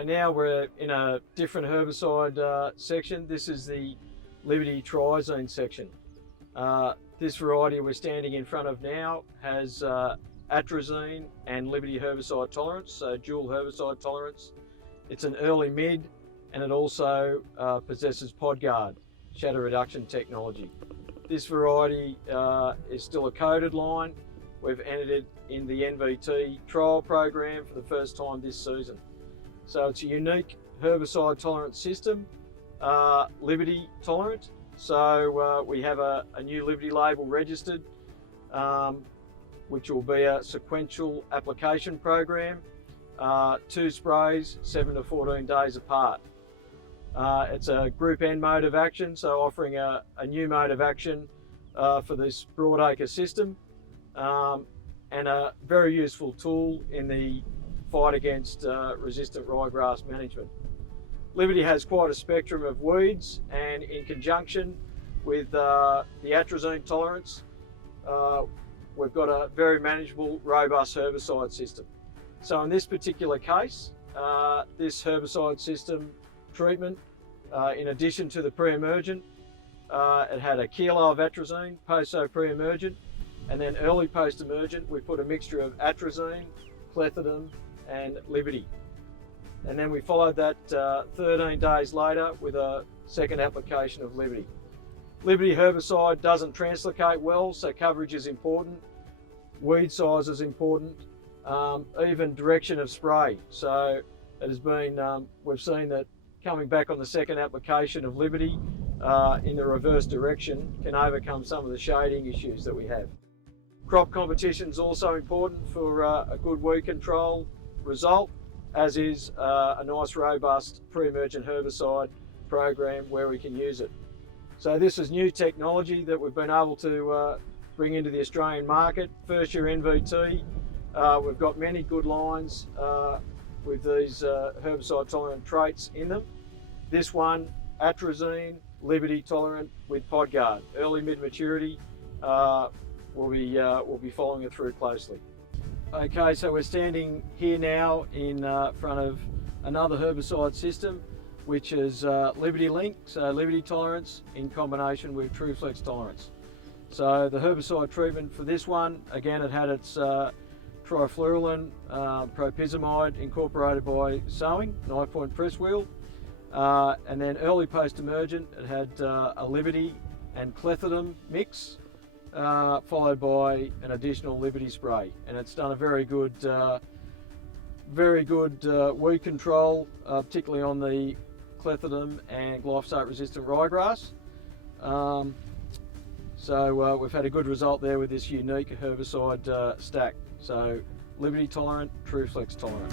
So now we're in a different herbicide section. This is the Liberty Triazine section. This variety we're standing in front of now has atrazine and Liberty herbicide tolerance, so dual herbicide tolerance. It's an early mid, and it also possesses pod guard, shatter reduction technology. This variety is still a coded line. We've entered it in the NVT trial program for the first time this season. So it's a unique herbicide tolerant system, Liberty tolerant. So we have a new Liberty label registered, which will be a sequential application program, 2 sprays, 7 to 14 days apart. It's a Group N mode of action, so offering a new mode of action for this broadacre system, and a very useful tool in the fight against resistant ryegrass management. Liberty has quite a spectrum of weeds, and in conjunction with the atrazine tolerance, we've got a very manageable, robust herbicide system. So in this particular case, this herbicide system treatment, in addition to the pre-emergent, it had a kilo of atrazine, post-so pre-emergent, and then early post-emergent, we put a mixture of atrazine, clethodim, and Liberty. And then we followed that 13 days later with a second application of Liberty. Liberty herbicide doesn't translocate well, so coverage is important, weed size is important, even direction of spray. So it has been, we've seen that coming back on the second application of Liberty in the reverse direction can overcome some of the shading issues that we have. Crop competition is also important for a good weed control result, as is a nice robust pre-emergent herbicide program where we can use it. So this is new technology that we've been able to bring into the Australian market. First year NVT, we've got many good lines with these herbicide tolerant traits in them. This one, atrazine, Liberty tolerant with pod guard. Early mid-maturity, we'll be following it through closely. Okay, so we're standing here now in front of another herbicide system, which is LibertyLink, so Liberty tolerance in combination with TrueFlex tolerance. So the herbicide treatment for this one, again, it had its trifluralin propyzamide incorporated by sowing, 9-point press wheel, and then early post-emergent, it had a Liberty and clethodim mix, followed by an additional Liberty spray, and it's done a very good weed control, particularly on the clethodim and glyphosate-resistant ryegrass. So we've had a good result there with this unique herbicide stack. So Liberty tolerant, TrueFlex tolerant.